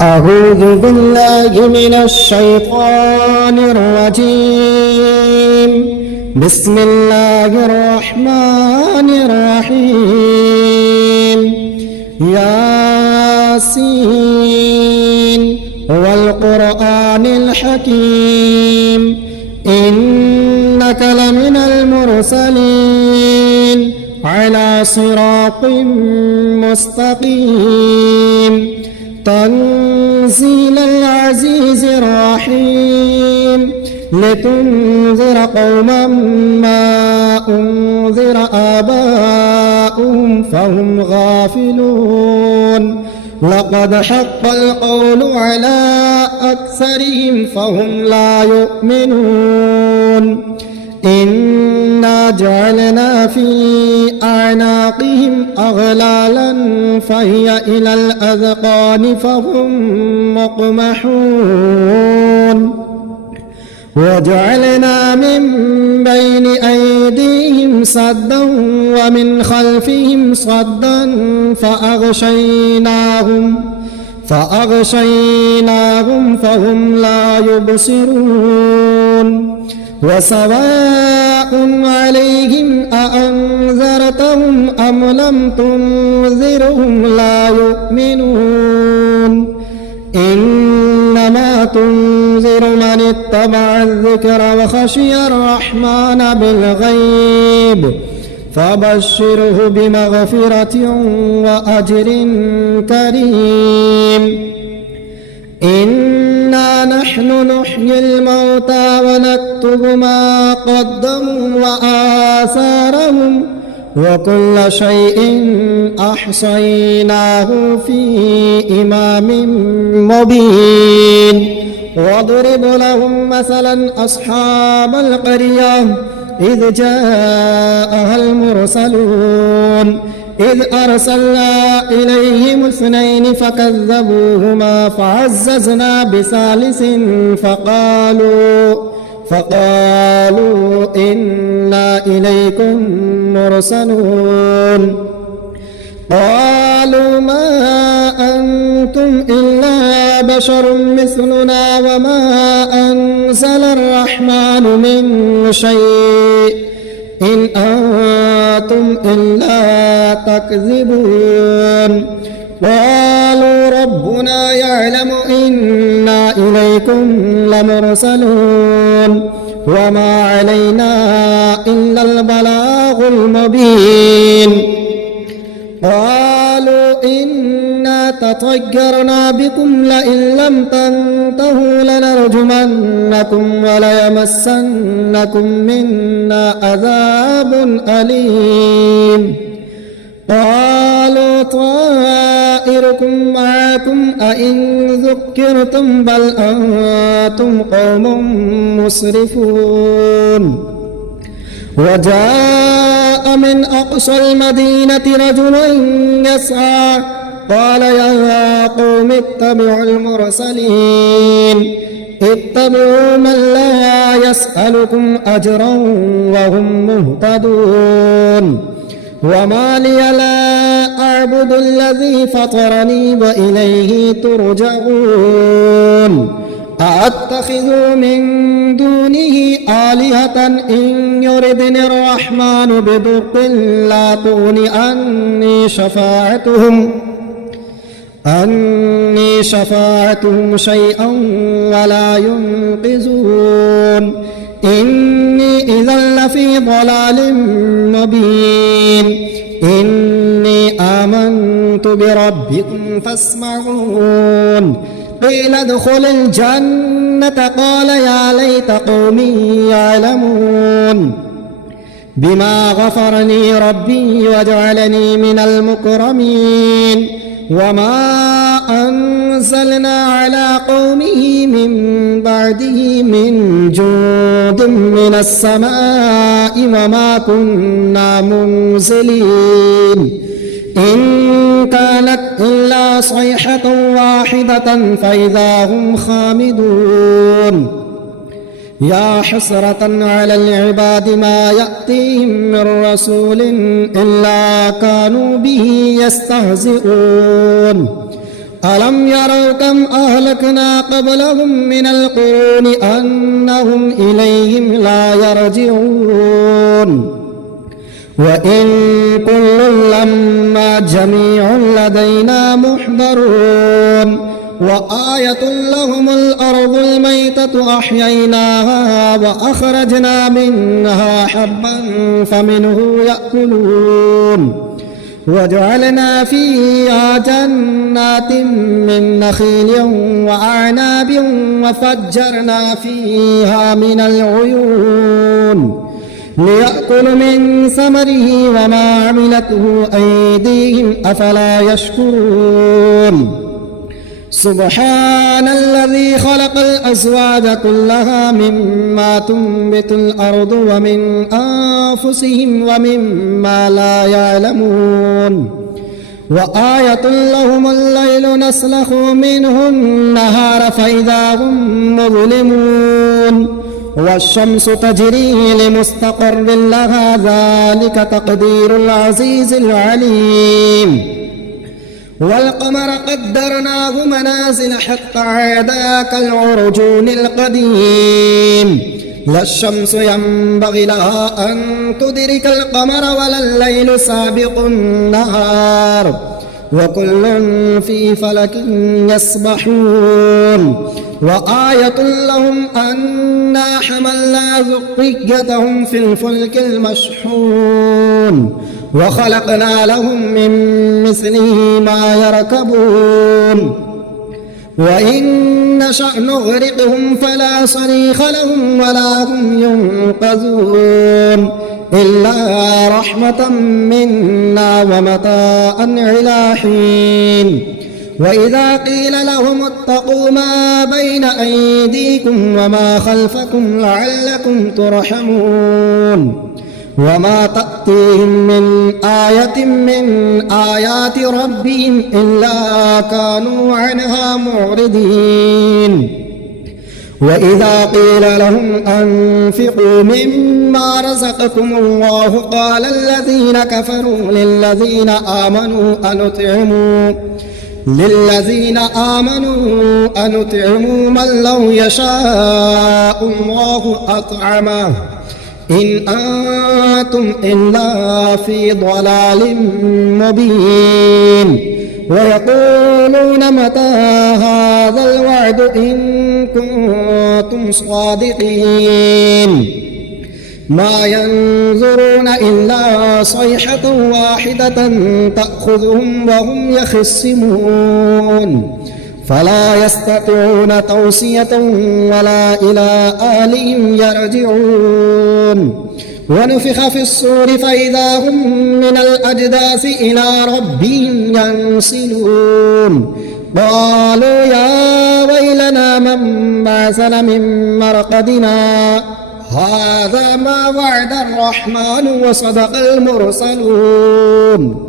أعوذ بالله من الشيطان الرجيم. بسم الله الرحمن الرحيم. ياسين والقرآن الحكيم إنك لمن المرسلين على صراط مستقيم تنزيل العزيز الرحيم لتنذر قوما ما أنذر آباؤهم فهم غافلون لقد حق القول على أكثرهم فهم لا يؤمنون إنا جعلنا في أعناقهم أغلالا فهي إلى الأذقان فهم مقمحون وجعلنا من بين أيديهم سدا ومن خلفهم صدا فأغشيناهم فهم لا يبصرون وسواء عليهم أأنذرتهم أم لم تنذرهم لا يؤمنون إنما تنذر من اتبع الذكر وخشي الرحمن بالغيب فبشره بمغفرة وأجر كريم إنا نحن نحيي الموتى ونكتب ما قدموا وآثارهم وكل شيء أحصيناه في إمام مبين واضرب لهم مثلا أصحاب القرية إذ جاءها المرسلون إذ أرسلنا إليهم اثنين فكذبوهما فعززنا بثالث فقالوا إنا إليكم مرسلون قالوا ما أنتم إلا بشر مثلنا وما أنزل الرحمن من شيء إن أنتم إلا تكذبون قالوا ربنا يعلم إنا إليكم لمرسلون وما علينا إلا البلاغ المبين قالوا إنا تطيرنا بكم لئن لم تنتهوا لنرجمنكم وليمسنكم منا عذاب أليم قالوا طائركم معكم أئن ذكرتم بل أنتم قوم مسرفون وجاء من أقصى المدينة رجل يسعى قال يا قوم اتبعوا المرسلين اتبعوا من لا يسألكم أجرا وهم مهتدون وما لي لا أعبد الذي فطرني وإليه ترجعون أأتخذ من دونه آلهة إن يردني الرحمن بضر لا تغن عني شفاعتهم شيئا ولا ينقذون إني إذا لفي ضلال مبين إني آمنت بربكم فاسمعون قيل ادخل الجنة قال يا ليت قومي يعلمون بما غفرني ربي وجعلني من المكرمين وما أنزلنا على قومه من بعده من جود من السماء وما كنا منزلين إن كانت إلا صيحة واحدة فإذا هم خامدون يا حسرة على العباد ما يأتيهم من رسول إلا كانوا به يستهزئون ألم يروا كم أهلكنا قبلهم من القرون أنهم إليهم لا يرجعون وإن كل لما جميع لدينا محضرون وآية لهم الأرض الميتة أحييناها وأخرجنا منها حبا فمنه يأكلون وجعلنا فيها جنات من نخيل وأعناب وفجرنا فيها من العيون ليأكل من ثمره وما عملته أيديهم أفلا يشكرون سبحان الذي خلق الأزواج كلها مما تنبت الأرض ومن أنفسهم ومما لا يعلمون وآية لهم الليل نسلخ منه النهار فإذا هم مظلمون والشمس تجري لمستقر لها ذلك تقدير العزيز العليم والقمر قدرناه منازل حتى عاد كالعرجون القديم لا الشمس ينبغي لها أن تدرك القمر ولا الليل سابق النهار وكل في فلك يسبحون وآية لهم أنا حملنا ذريتهم في الفلك المشحون وخلقنا لهم من مثله ما يركبون وإن نشأ نغرقهم فلا صريخ لهم ولا هم ينقذون إلا رحمة منا ومتاعا إلى حين وإذا قيل لهم اتقوا ما بين أيديكم وما خلفكم لعلكم ترحمون وما تأتيهم من آية من آيات ربهم إلا كانوا عنها معرضين وإذا قيل لهم أنفقوا مما رزقكم الله قال الذين كفروا للذين آمنوا أنطعموا من لو يشاء الله أطعمه إن أنتم إلا في ضلال مبين ويقولون متى هذا الوعد إن كنتم صادقين ما ينظرون إلا صيحة واحدة تأخذهم وهم يخصمون فلا يستطيعون توصية ولا إلى أهلهم يرجعون ونفخ في الصور فإذا هم من الأجداث إلى ربهم ينسلون قالوا يا ويلنا من بعثنا من مرقدنا هذا ما وعد الرحمن وصدق المرسلون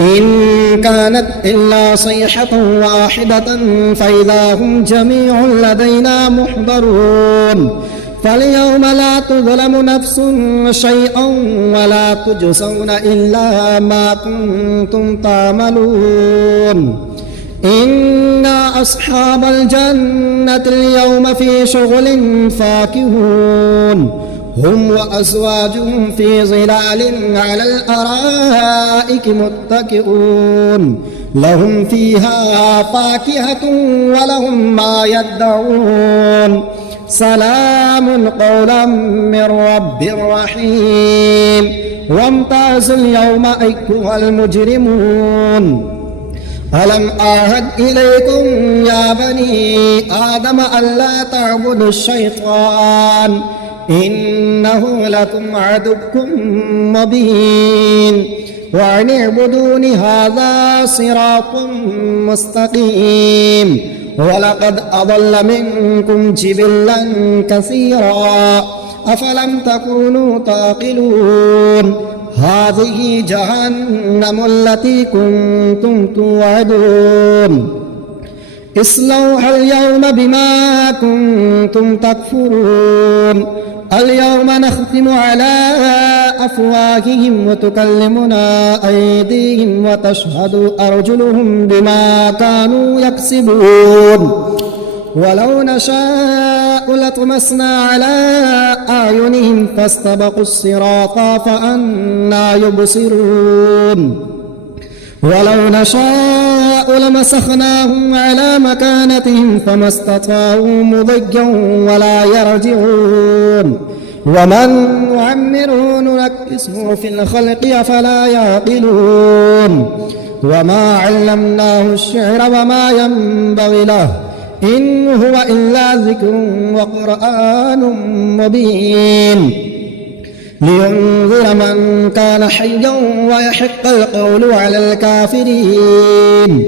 إن كانت إلا صيحة واحدة فإذا هم جميع لدينا محضرون فاليوم لا تظلم نفس شيئا ولا تجزون إلا ما كنتم تعملون إنا أصحاب الجنة اليوم في شغل فاكهون هم وأزواجهم في ظلال على الأرائك متكئون لهم فيها فاكهة ولهم ما يدعون سلام قولا من رب رحيم وامتازوا اليوم أيها المجرمون ألم أعهد إليكم يا بني آدم ألا تعبدوا الشيطان إنه لكم عدو مبين وأن اعبدون هذا صراط مستقيم ولقد أضل منكم جبلا كثيرا أفلم تكونوا تعقلون هذه جهنم التي كنتم توعدون اصلوها اليوم بما كنتم تكفرون اليوم نختم على أفواههم وتكلمنا أيديهم وتشهد أرجلهم بما كانوا يكسبون ولو نشاء لطمسنا على أعينهم فاستبقوا الصراط فأنى يبصرون ولو نشاء لمسخناهم على مكانتهم فما استطاعوا مضيا ولا يرجعون ومن نعمره ننكسه في الخلق أفلا يعقلون وما علمناه الشعر وما ينبغي له إن هو إلا ذكر وقرآن مبين لينذر من كان حيا ويحق القول على الكافرين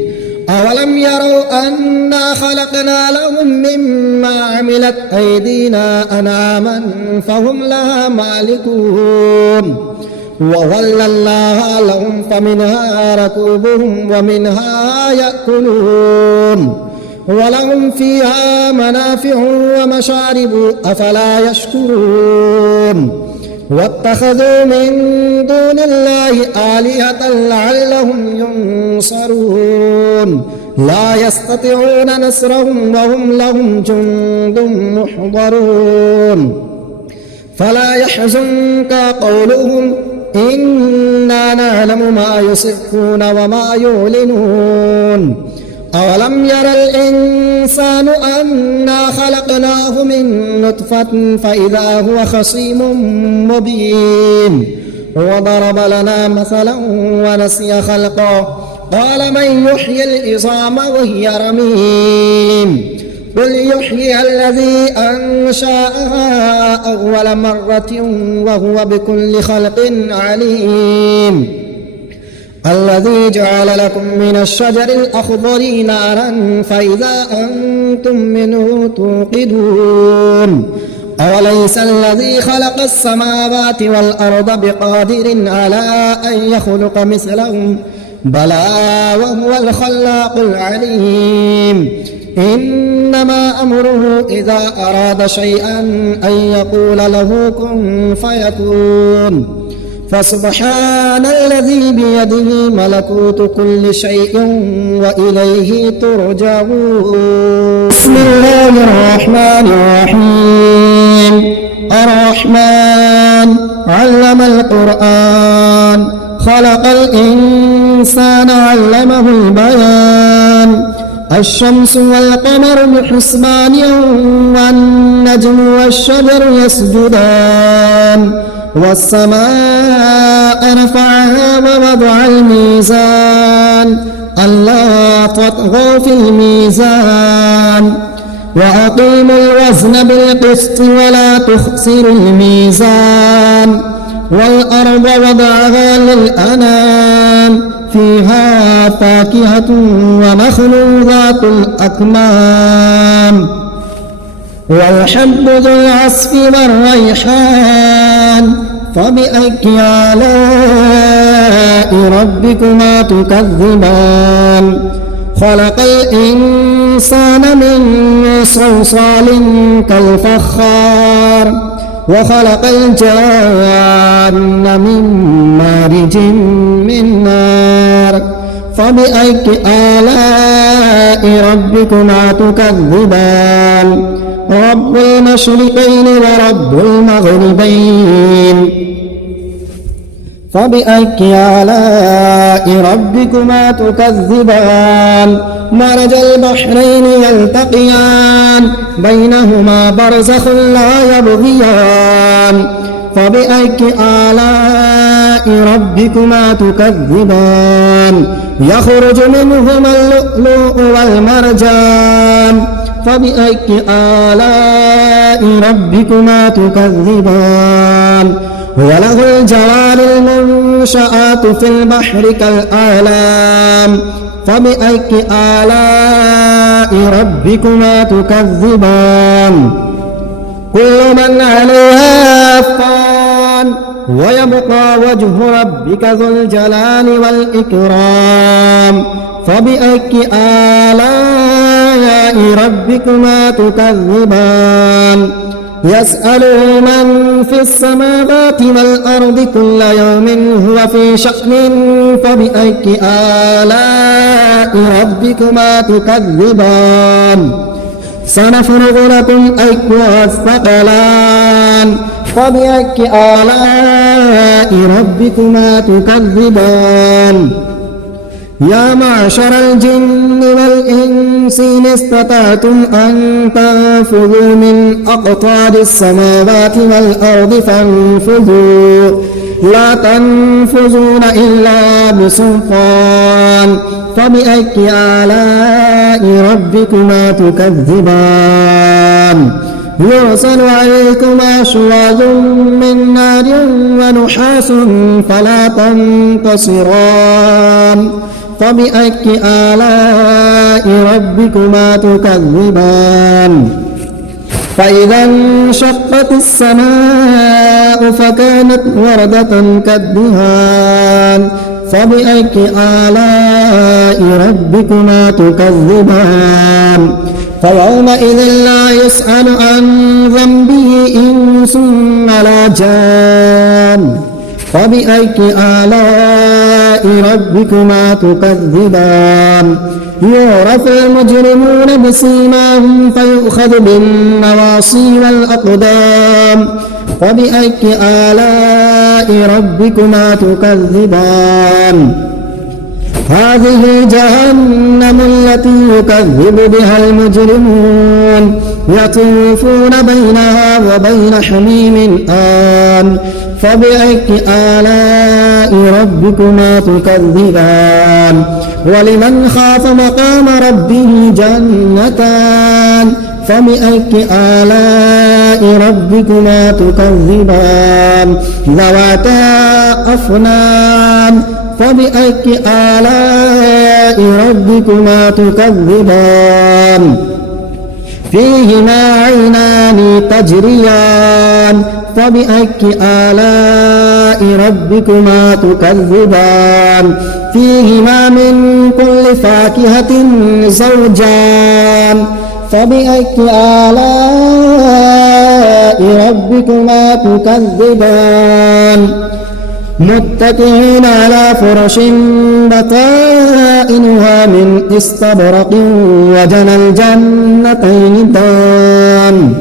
أولم يروا أنا خلقنا لهم مما عملت أيدينا أنعاما فهم لها مالكون وظللناها لهم فمنها ركوبهم ومنها يأكلون ولهم فيها منافع ومشارب أفلا يشكرون واتخذوا من دون الله آلهة لعلهم ينصرون لا يستطيعون نصرهم وهم لهم جند محضرون فلا يحزنك قولهم إنا نعلم ما يسرون وما يعلنون أولم ير الإنسان أنا خلقناه من نطفة فإذا هو خصيم مبين وضرب لنا مثلا ونسي خلقه قال من يحيي العظام وهي رميم قل يحيي الذي أنشأها أول مرة وهو بكل خلق عليم الذي جعل لكم من الشجر الأخضر نارا فإذا أنتم منه توقدون أوليس الذي خلق السماوات والأرض بقادر على أن يخلق مثلهم بلى وهو الخلاق العليم إنما أمره إذا أراد شيئا أن يقول له كن فيكون فسبحان الذي بيده ملكوت كل شيء وإليه ترجعون بسم الله الرحمن الرحيم الرحمن علم القرآن خلق الإنسان علمه البيان الشمس والقمر بحسبان والنجم والشجر يسجدان والسماء رفعها ووضع الميزان ألا تطغوا في الميزان وأقيموا الوزن بالقسط ولا تخسروا الميزان والأرض وضعها للأنام فيها فاكهة ونخل ذات الأكمام والحب ذو العصف والريحان فبأي آلاء ربكما تكذبان خلق الإنسان من صلصال كالفخار وخلق الجان من مارج من نار فبأي آلاء ربكما تكذبان رب المشرقين ورب المغربين فبأي آلاء ربكما تكذبان مرج البحرين يلتقيان بينهما برزخ لا يبغيان فبأي آلاء ربكما تكذبان يخرج منهما اللؤلؤ والمرجان فبأي آلاء ربكما تكذبان وله الجوار المنشآت في البحر كالأعلام فبأي آلاء ربكما تكذبان كل من عليها فان ويبقى وجه ربك ذو الجلال والإكرام فبأي آلاء ربكما تكذبان يسأله من في السماوات والأرض كل يوم هو في شأن فبأي آلاء ربكما تكذبان سنفرغ لكم أيها الثقلان فبأي آلاء ربكما تكذبان يا معشر الجن والإنس إن استطعتم أن تنفذوا من أقطار السماوات والأرض فانفذوا لا تنفذون إلا بسلطان فبأي آلاء ربكما تكذبان يرسل عليكما شواظ من نار ونحاس فلا تنتصران فبأي آلاء ربكما تكذبان فإذا انشقت السماء فكانت وردة كالدهان فبأي آلاء ربكما تكذبان فيومئذ لا يسأل عن ذنبه إنس ولا جان فبأي آلاء ربكما تكذبان يعرف المجرمون بسيماهم فيؤخذ بالنواصي والأقدام فبأي آلاء ربكما تكذبان هذه جهنم التي يكذب بها المجرمون يطوفون بينها وبين حميم آن فبأي آلاء ربكما تكذبان ولمن خاف مقام ربه جنتان فبأي آلاء ربكما تكذبان ذواتا أفنان فبأي آلاء ربكما تكذبان فيهما عينان تجريان فبأي آلاء ربكما تكذبان فيهما من كل فاكهة زوجان فبأي آلاء ربكما تكذبان متكئين على فرش بطائنها من استبرق وجنى الجنتين دان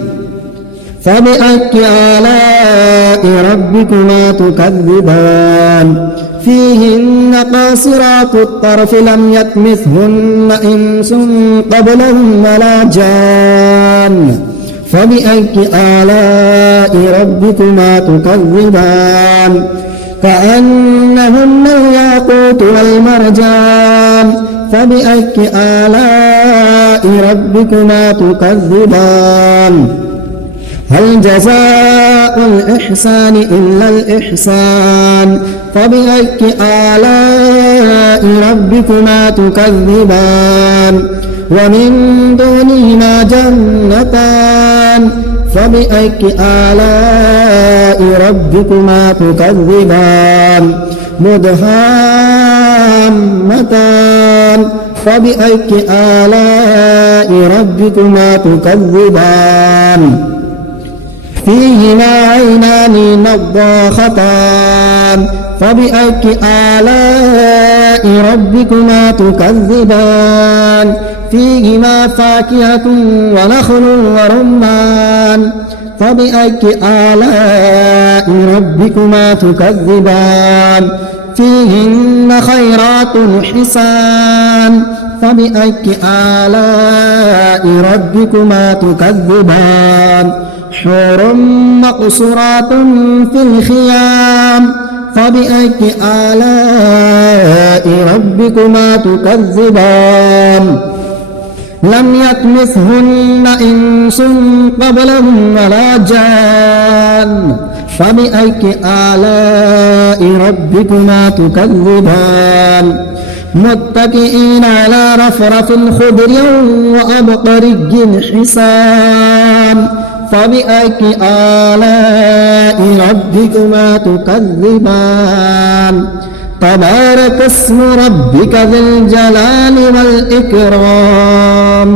فبأي آلاء ربكما تكذبان فيهن قاصرات الطرف لم يطمثهن إنس قبلهم ولا جان فبأي آلاء ربكما تكذبان كأنهن الياقوت والمرجان فبأي آلاء ربكما تكذبان هل جزاء الإحسان إلا الإحسان فبأي آلاء ربكما تكذبان ومن دونهما جنتان فبأي آلاء ربكما تكذبان مدهامتان فبأي آلاء ربكما تكذبان فيهما عينان نضاختان فبأي آلاء ربكما تكذبان فيهما فاكهة ونخل ورمان فبأي آلاء ربكما تكذبان فيهن خيرات حسان فبأي آلاء ربكما تكذبان حور مقصورات في الخيام فبأي آلاء ربكما تكذبان لم يطمثهن إنس قبلهم ولا جان فبأي آلاء ربكما تكذبان متكئين على رفرف خضر وأبقري حسان فبأي آلاء ربكما تكذبان تبارك اسم ربك ذي الجلال والإكرام.